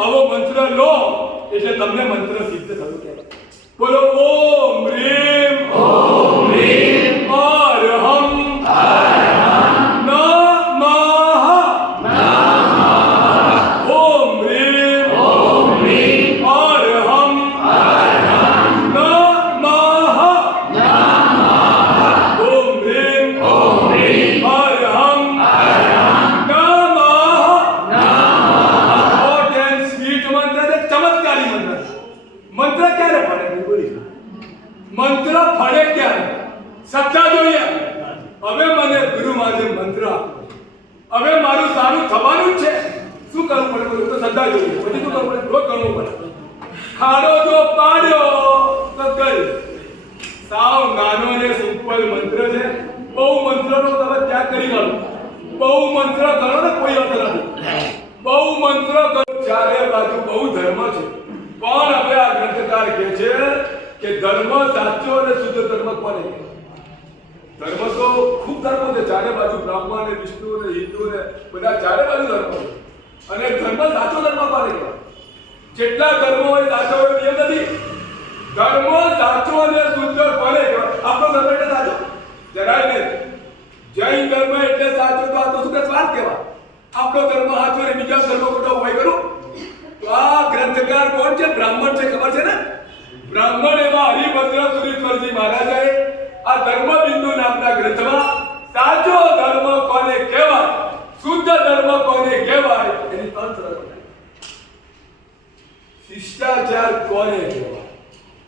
આવો મંત્ર લો એટલે તમને મંત્ર સિદ્ધ થયું કે બોલો ઓમ રીમ અરહમ નમઃ ઓમ રીમ અરહમ નમઃ ઓમ રીમ અરહમ મંત્ર ક્યારે ફળે બોલી મંત્ર ફળે ક્યારે સત્તા જોઈએ હવે મને ગુરુ મારે મંત્ર આપ્યો હવે મારું સારું થવાનું જ છે શું કરવું પડે બોલો તો સત્તા જોઈએ પછી શું કરવું પડે રોજ કરવું પડે ખાડો જો પાડ્યો તો ગઈ સાવ નાનો ને સિમ્પલ મંત્ર છે બહુ મંત્રનો તમે ત્યાગ કરી કાઢો બહુ મંત્ર કરો ને કોઈ અર્થ નથી બહુ મંત્ર કરો ચારે બાજુ બહુ ધર્મ છે પણ હવે આ ગ્રંથકાર કહે છે કે ધર્મ સાચો અને શુદ્ધ ધર્મ કોને ધર્મ તો ખૂબ ધર્મ છે ચારે બાજુ બ્રાહ્મણ અને વિષ્ણુ અને હિન્દુ ને બધા ચારે બાજુ ધર્મ છે અને ધર્મ સાચો ધર્મ કોને કહેવાય જેટલા ધર્મો હોય સાચો હોય નિયમ નથી ધર્મ સાચો અને શુદ્ધ કોને કહેવાય આપણો ધર્મ એટલે સાચો જરાય નહીં જૈન ધર્મ એટલે સાચો તો આ તો શું કે સ્વાર્થ કહેવાય આપણો ધર્મ સાચો અને બીજા ધર્મ ખોટો હોય કરું તો આ ગ્રંથકાર કોણ છે બ્રાહ્મણ છે ખબર છે ને બ્રાહ્મણ એવા હરિભદ્ર સુરીશ્વરજી મહારાજાએ આ ધર્મ